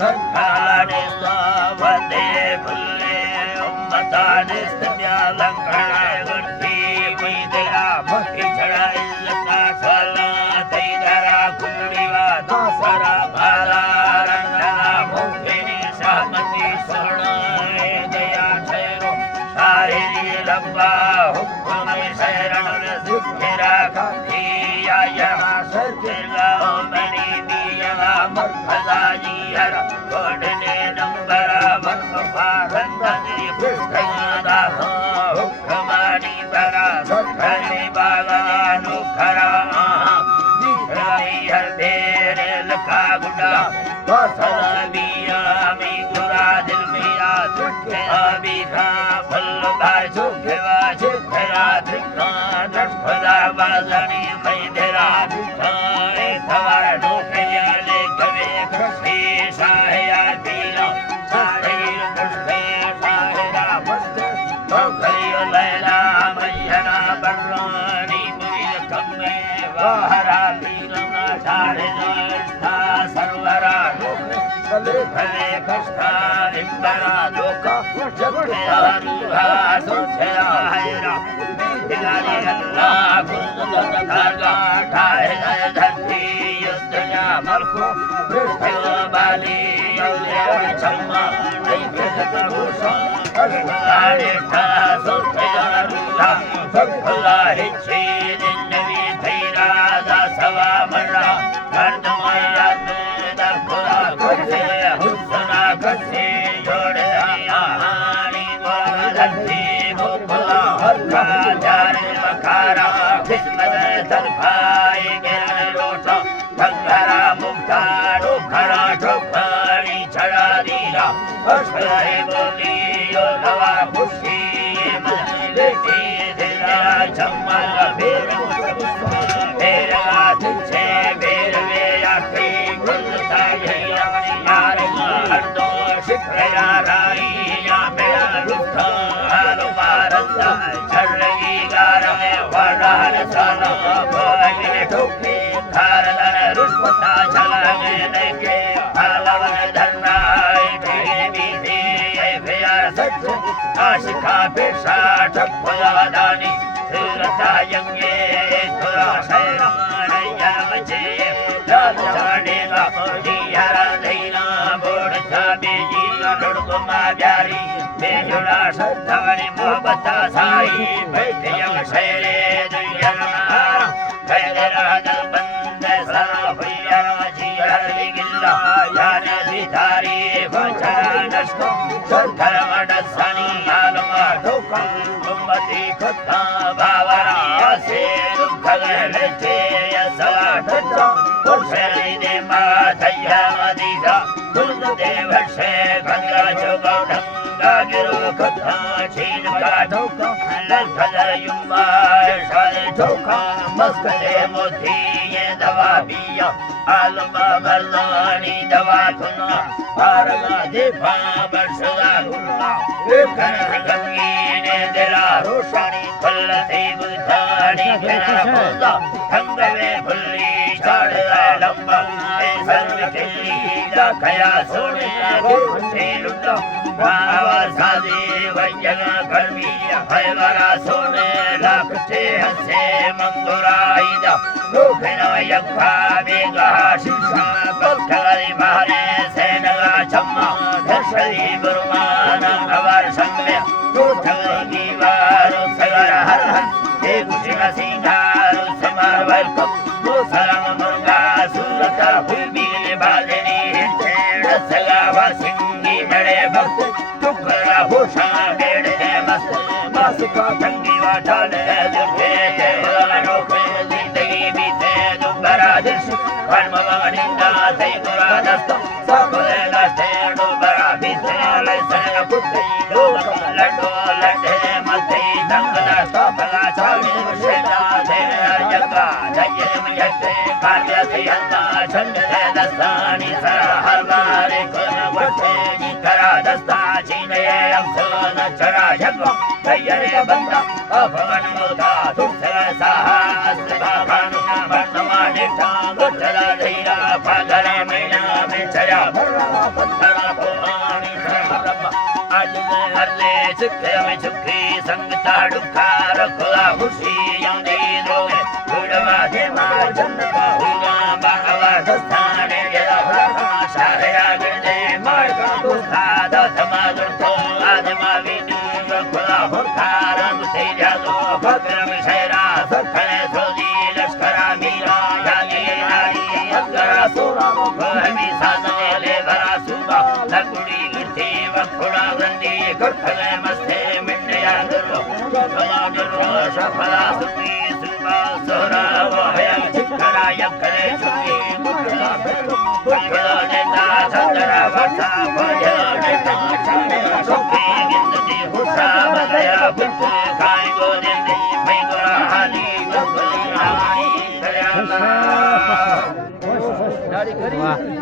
संघाने वदे भुल्ले उम्मताने स्तम्यालंकरणे गणती मैदरा भक्ति छड़ा इल्लका सला तैदरा कुंडीवा दासरा बाला रंजना मुखेनी सहमति सोहनाए दया छयरो शाहिरी लंबा हुक्म शरण सिद्धरा खाती आयमा सत्तिला मणि दिया मर्खदाजी हर कोडने नंबरा मर्ख भारंदनी पुष्ठयादा हुक्मानी बरा सत्तरी बाला नुखरा दिखराई हर देर लखा गुड़ा वसलबिया मी गुरा दिल मिया दुखे अबिधा फल्लभा सुखेवा चित्तरा दिखा दर्शदा बाजनी मैदेरा दिखाए खबर ढोके ले कवे खुशी शाहया दिला सारे खुशी शाहरा मस्त खरियो लैला मैना बर्रानी मुरी कम्मे वाहरा पीरना झाड़े जोस्ता सरवरा भले भले कष्टा निंबरा लोका जगते आरुहा सोचया हैरा दिलानी अल्लाह कुल धागा ठाए धरती युद्धया मलको पृथ्वी बाली औले चम्मा नहीं भेजता भूषण अष्टारे ठा सोचया रुहा सबला हिच्छी जिन्नवी थैरा दासवा मरा कर्दमाया दरखुरा कुछे हुस्ना कुछे जोड़े आहानी धरती भूपला हल्का जाने मखारा किस्मत दरखाए गिरने लोटा गंगरा मुक्ता डोखरा ठोकरी छड़ा दिया अश्वरे बोली यो नवा खुशी बेटी तेरा चम्मल बेरा तुझे बेरवे आखी गुलता यही अपनी यार हर दो शिखरा राई या मेरा लुटा हालो मारता चढ़ी गार में वरदान साना बोले ठोकी धारदन रुष्पता चलाने देखे हलवन धरनाई टीवी दी प्यार सच आशिका पेशा ठप्पया दानी सिरता यंगे थोड़ा शैरान यमचे लाल चाडेला दियारा देना बोड़ छाबे जी लड़कुमा प्यारी बेजुड़ा सत्तवनी मोहब्बत साई बैठे यम शेरे दुनिया बैठे दल बंद सरा भैया जी हर गिल्ला यार दिधारी बचरा नष्टो सरकार मडसनी आलमा ठोका गुम्बती खत्ता बावरा से दुख लेते सवा ठच्चा पुरशरी दे माथया मदीदा दुर्द देव से गंगा जोगा ढंगा गिरो खत्ता छीन का ठोका लखदर युमा शाले ठोका मस्कले मोती ये दवा पिया आलमा मर्दानी दवा सुना आरगा देवा बरसदा हुआ कर गंगी ने तेरा रोशनी फलते बुझानी तेरा बोला हंगवे फुल्ली छाड़ लंबा सर्व के लीला खया सोने के लुटा आवाज़ दे वैजगा गर्मी हैवरा सोने लाखते हंसे मंगोराइदा लोखना यक्खा बेगा शिशा कलकली मारे सेनगा चम्मा धर्षली बुरमाना अवर संगले टूटगी वारो सगर हर हर एक उशिका सिंगारो समार वेलकम वो सलाम मुर्गा सुरता हुई बाजनी हिंचेड़ सगावा सिंगी बड़े भक्त टुकड़ा भूषा बेड़े मस्त मासिका तंगी वाटाले दुर्गे तेवानो पे जिंदगी बीते दुबरा दिश कर्म वनिंदा ते बुरा दस्त सबले लाते दुबरा बीते लसन कुत्ते लोक लड्डो लड्डे मते दंगला सबला चाली शेला दे जगा जय मयते कार्य से हल्ला छंद दस्तानी सरा हर बार कर वटे करा दस्ता चीने अमसन चरा जगो तैयारे बंदा अभवन मोता तुझसे साहस भागन बर्तमान टांग चला धीरा पागल मैना में दया भरा पत्थरा पानी भरा आज मैं हरले चुके में चुकी संगता दुखा रखला खुशी आंदी रोए गुड़वा दे मां जन्नत हुआ बाबा स्थाने जरा भरा सारे आगे मार का दुखा दमा तो आदमा विदु रखला भरा मुझे जादो भद्रम शैरा सखले सोदी लश्करा मीरा जाली नारी अंगरा सोरा भमी साधने ले भरा सुबा लकुड़ी गिरती वखुड़ा रंदी करथले मस्ते मिंडया दरो कला दरो सफला सुनी सुबा सोरा वहया चिकरा यखले चुकी मुकला बखला नेता संदरा वसा भजला नेता चाने सुखी गिंदती हुसा बदया बुत खाई गो देंदी मैं गोरा हाली गफली हाली दया વાહ